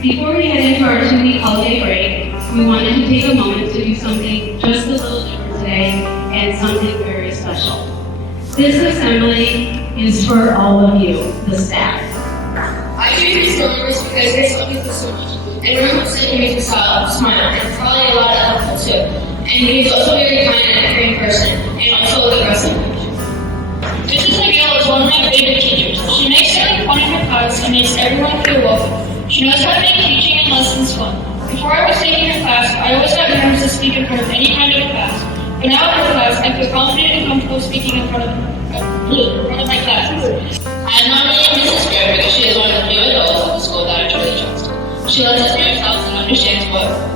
Before we head into our 2-week holiday break, we wanted to take a moment to do something just a little different today and something very special. This assembly is for all of you, the staff. I choose these numbers because they're something for so much. And remember saying makes me smile, and probably a lot of helpful too. And he's also very kind and a caring person, and also aggressive. Mrs. McGill is one of my favorite teachers. She makes everyone fun in her class and makes everyone feel welcome. She knows how to make teaching and lessons fun. Before I was taking her class, I always got nervous to speak in front of any kind of class. But now in her class, I feel confident and comfortable speaking in front of my classes. I am nominating Mrs. Fair because she is one of the few adults at the school that I truly trust. She lets us be ourselves and understands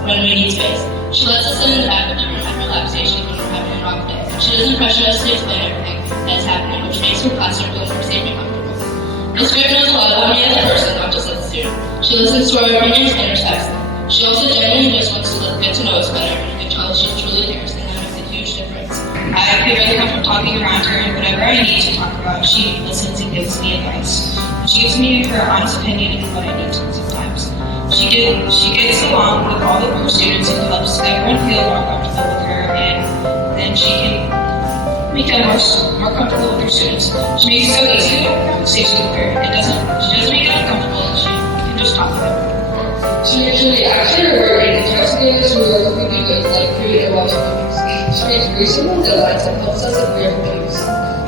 when we need space. She lets us sit in the back of the room and relax station when we're having a rough day. She doesn't pressure us to explain everything that's happening, which makes her classroom feel more safe and comfortable. Ms. Fair knows a lot about me as a person, not just as a student. She listens to our opinions and respects them. She also genuinely just wants to get to know us better, and you can tell that she truly cares, and that makes a huge difference. I feel really comfortable talking around her, and whatever I need to talk about, she listens and gives me advice. She gives me her honest opinion and what I need to sometimes. She gets along with all of her students and helps everyone feel more comfortable with her, and then she can make them more comfortable with her students. She makes it so easy to have a conversation with her. She doesn't make it uncomfortable, and she can just talk to her. She usually actually working and tries to get us to work with people like create a watch movies. She makes reasonable deadlines and helps us agree on things.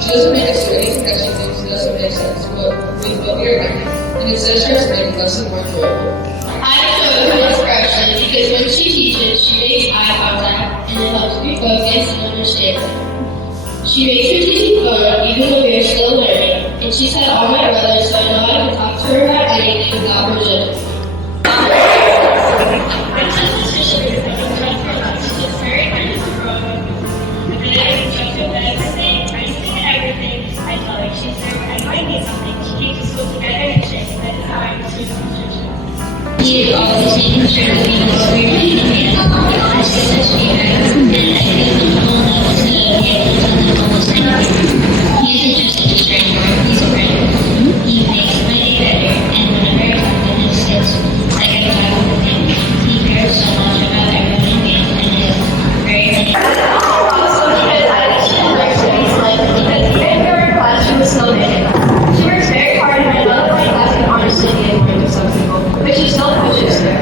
She doesn't make us do anything that she thinks doesn't make sense, but we are learning, and instead tries to make the lesson more enjoyable. I enjoy her expression because when she teaches, she makes eye contact and it helps me focus and understand. She makes her teaching fun even when we are still learning, and she's had all my brothers so I know I can talk to her about anything without her judging. He is always taking care of me and screaming at me. I say that she has, and I feel comfortable enough to be able to tell him almost anything. He isn't just a stranger, he's a friend. He makes my day better, and whenever I talk to him, it's like I'm talking with him. He cares so much about everyone in me, and is very Also, because I think she likes to be like, because even in her class, she was still making that. She works very hard, and I love my class can honestly be important to some people, but she still pushes her.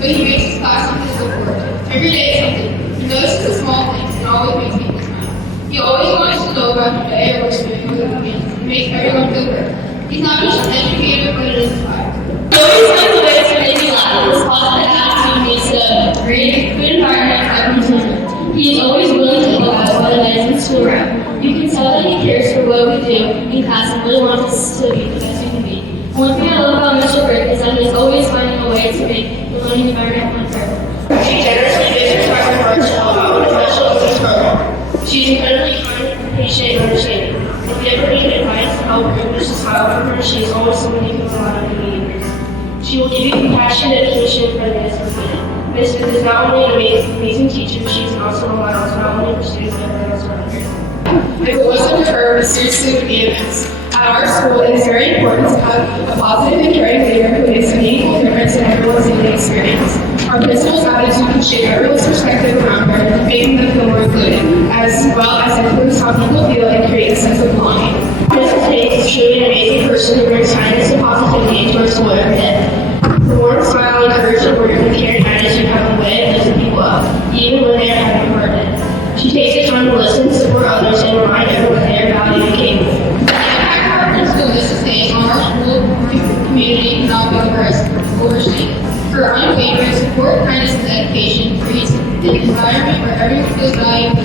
But he makes his class something to look forward to. Every day is something. He notices the small things and always makes people smile. He always wants to know about your day or what's doing with the means. He makes everyone feel good. He's not just an educator, but an inspirer. He always finds a way to make me laugh. His positive attitude makes a great, good environment for everyone to live. He is always willing to help us while the in school around. You can tell that he cares for what we do in class and really wants us to be the best we can be. One thing I love about Mr. Burke is that he's always finding a way to make the learning environment fun for everyone. She generously gives her time and heart to help out with special needs program. She's incredibly kind, patient, and understanding. If you ever need advice, help, or just a smile from her, she is always someone you can rely on in meetings. She will give you compassion, dedication, and friendliness when needed. Ms. Smith is not only an amazing teacher, she is also a model to not only for students but everyone else around her. The goals of the term is seriously CDMS. At our school, it is very important to have a positive and caring leader who makes a meaningful difference in everyone's learning experience. Our principal's attitude can shape everyone's perspective around her, making them feel more included, as well as influence how people feel and create a sense of belonging. Mrs. Hayes is truly an amazing person who brings kindness and positivity into our school every day. Her warm smile and encouraging word and caring attitude have a way of lifting people up, even when they are having a hard day. She takes the time to listen, support others, and remind everyone they are valued and capable. Mrs. Hayes on our school community cannot be overstated. Her unwavering support, kindness, and dedication creates an environment where everyone feels valued.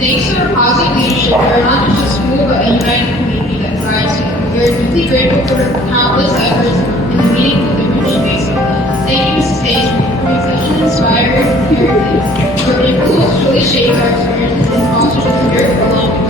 Thanks to her positive leadership, we are not just a school but a united community that thrives together. We are deeply grateful for her countless efforts and the meaningful difference she makes in our lives. Thank you, Mrs. Hayes, for being such an inspiring character. Your influence truly shaped our experiences and fostered a career for long.